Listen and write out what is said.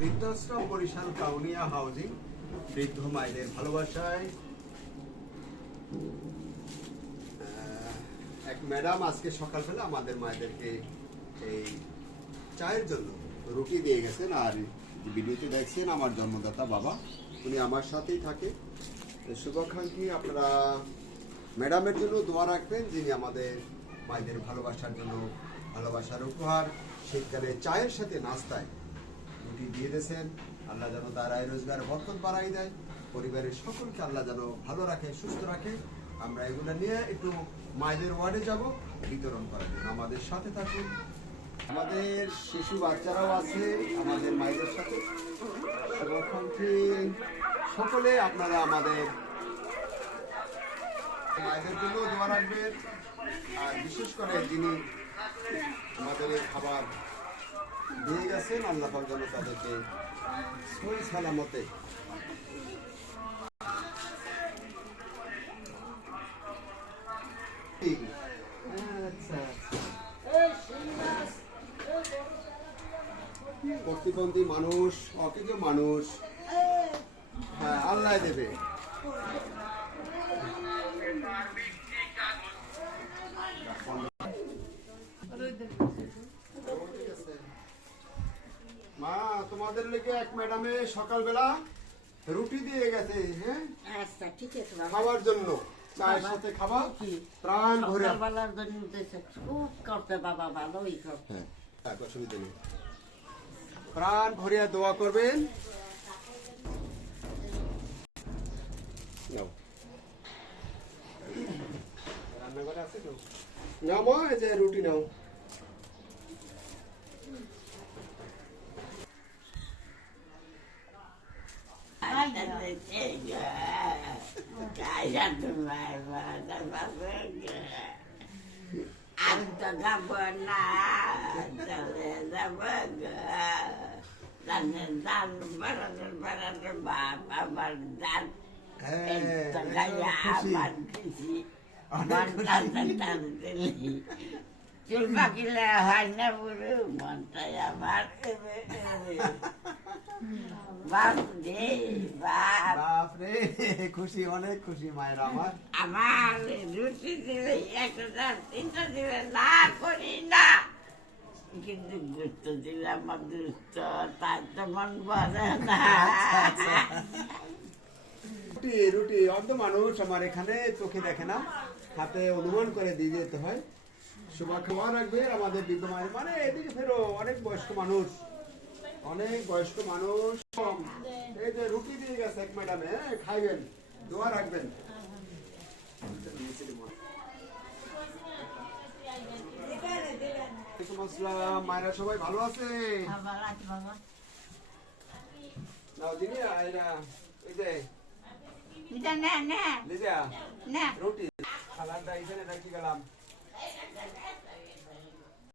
বৃদ্ধাশ্রম বরিশাল কাউনিয়া হাউজিং বৃদ্ধ মায়েদের ভালোবাসায় এক ম্যাডাম আজকে সকালবেলা আমাদের মায়েদেরকে এই চায়ের জন্য রুটি দিয়ে গেছেন। আর ভিডিওতে দেখছেন আমার জন্মদাতা বাবা, উনি আমার সাথেই থাকে। শুভাকাঙ্ক্ষী আপনারা ম্যাডামের জন্য দোয়া রাখবেন, যিনি আমাদের মায়েদের ভালোবাসার জন্য ভালোবাসার উপহার শীতকালে চায়ের সাথে নাস্তায় রুটি দিয়ে দিয়েছেন। আল্লাহ যেন তার আয় রোজগার বরকত বাড়াই দেয়, পরিবারের সকলকে আল্লাহ যেন ভালো রাখে, সুস্থ রাখে। আমরা এগুলো নিয়ে একটু মায়েদের ওয়ার্ডে যাব বিতরণ করার জন্য। আমাদের সাথে থাকুন। আমাদের শিশু বাচ্চারাও আছে আমাদের মায়েদের সাথে। শুভাকাঙ্ক্ষী সকলে আপনারা আমাদের মায়েদের জন্য দোয়া রাখবেন। আর বিশেষ করে যিনি আমাদের এই খাবার দিয়ে গেছেন, আল্লাহ পাক যেন তাদেরকে সহি সালামতে প্রতিবন্ধী মানুষ, অকেজো মানুষ, হ্যাঁ আল্লাহ দেবে। মা তোমাদের লেগে এক ম্যাডামে সকালবেলা রুটি দিয়ে গেছে, হ্যাঁ আচ্ছা ঠিক আছে খাওয়ার জন্য, চায়ের সাথে খাবার প্রাণ ভরে। সকালবেলার জন্য খুব করতে বাবা, ভালোই করতে। হ্যাঁ অসুবিধা নেই, প্রাণ ভরিয়া দোয়া করবেন। রান্নাঘরে আছে তো, নাও মা, এই যে রুটি নাও। আমি তো যাব না, চলে যাব দান বাড়ানোর বাপ আমার দান আমার খুশি চুল পাকিলে হয় না বুড়ো মনটাই আমার বাপ রে বাপ। বাপ রে, খুশি, অনেক খুশি মায়ের আমার। আমার রুটি দিলে একটা তিনটা দিলে না করি না, কিন্তু গুরুত্ব দিলে আমার দুষ্ট, তার তো মন বলে না। রুটি রুটি অর্ধ মানুষ আমার এখানে চোখে দেখে না, হাতে অনুমান করে দিয়ে যেতে হয়। শুভ খাবার রাখবে আমাদের বৃদ্ধ মায়ের, মানে এদিকে ফেরো অনেক বয়স্ক মানুষ, অনেক বয়স্ক মানুষ। এই যে রুটি দিয়ে গেছে এক ম্যাডামে, খাইবেন, দোয়া রাখবেন। মায়েরা সবাই ভালো আছে? নাও দিদি, এই যে রুটি খালারটা এখানে রাখি গেলাম।